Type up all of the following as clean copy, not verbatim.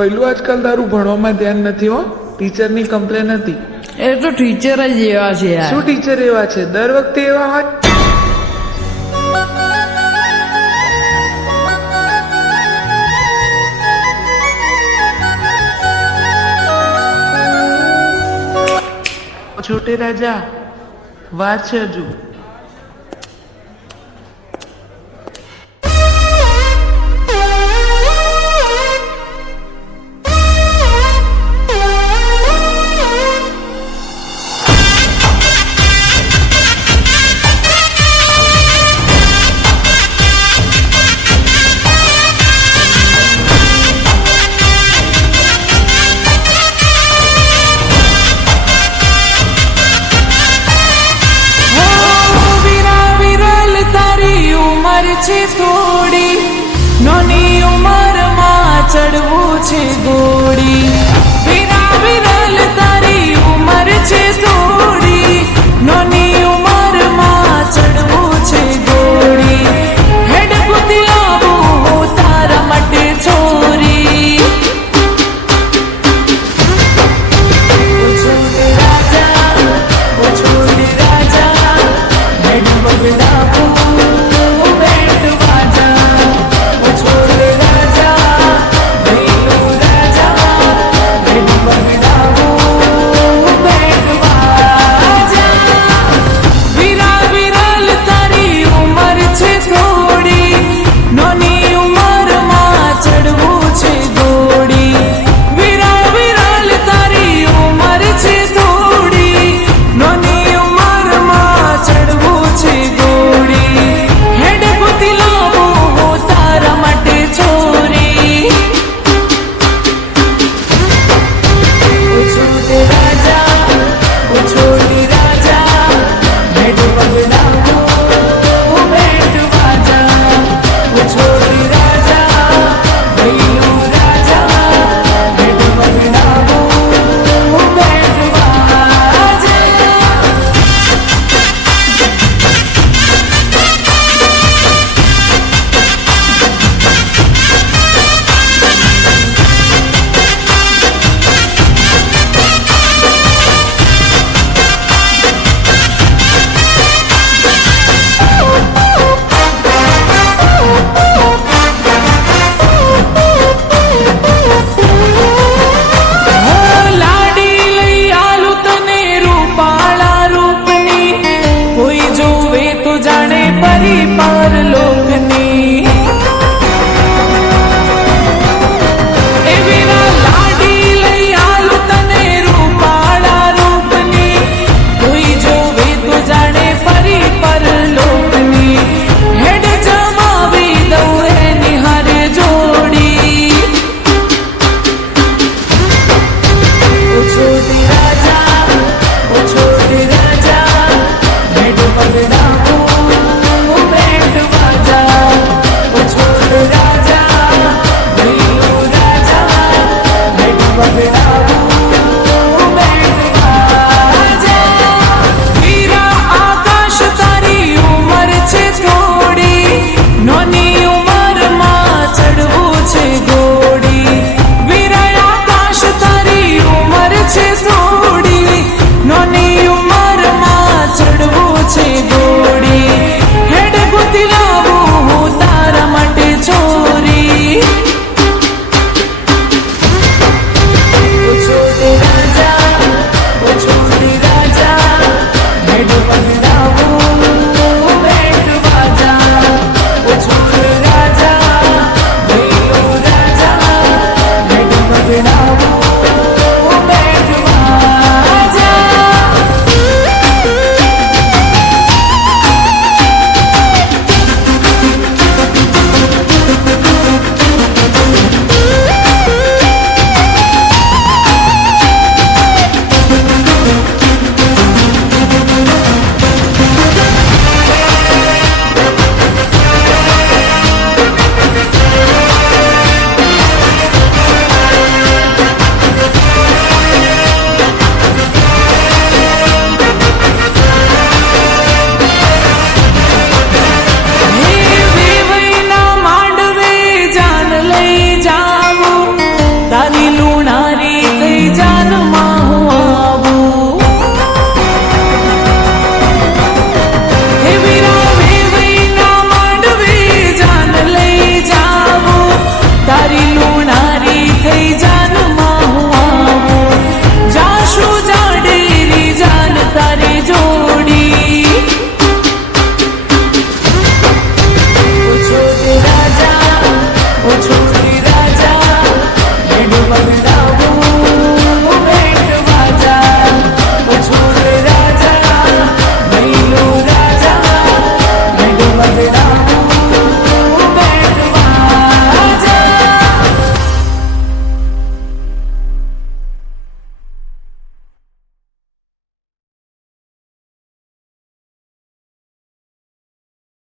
પહેલું આજકાલ તારું ભણવામાં ધ્યાન નથી હો. ટીચરની કમ્પ્લેન હતી. એ તો ટીચર જ એવા છે યાર. શું ટીચર એવા છે? દર વખતે એવા હોય. છોટે રાજા વાર છે હજુ. છે થોડી નાની ઉંમરમાં ચડવું છે ગોળી. વિરા વિરલ તારી ઉંમર છે થોડી નાની ઉંમરમાં ચડવું છે ગોળી. હેડ બુદ્ધિ લાવું તારા માટે છોરી. છોડ રાજા હેડ બગડાવું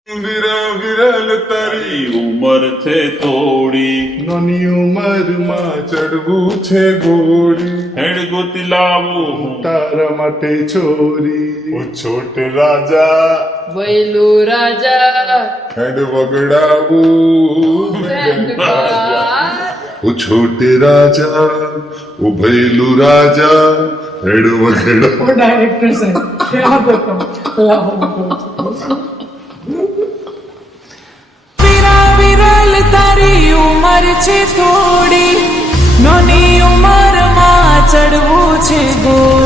વિરા વિરલ તારી ઉંમર છે થોડી નાની ઉંમરમાં ચડવું છે ઘોડી હેડ ગોતી લાવું હું તારા માટે છોરી ઓ છોટ રાજા વૈલુ રાજા હેડ વગડાવું ઓ છોટે રાજા ઓ ભૈલું રાજા હેડ વગડાવું डायरेक्टर साहेब क्या बताऊं लाओ વીરા વિરલ તારી ઉંમર છે થોડી નાની ઉંમરમાં ચડવું છે ગોળી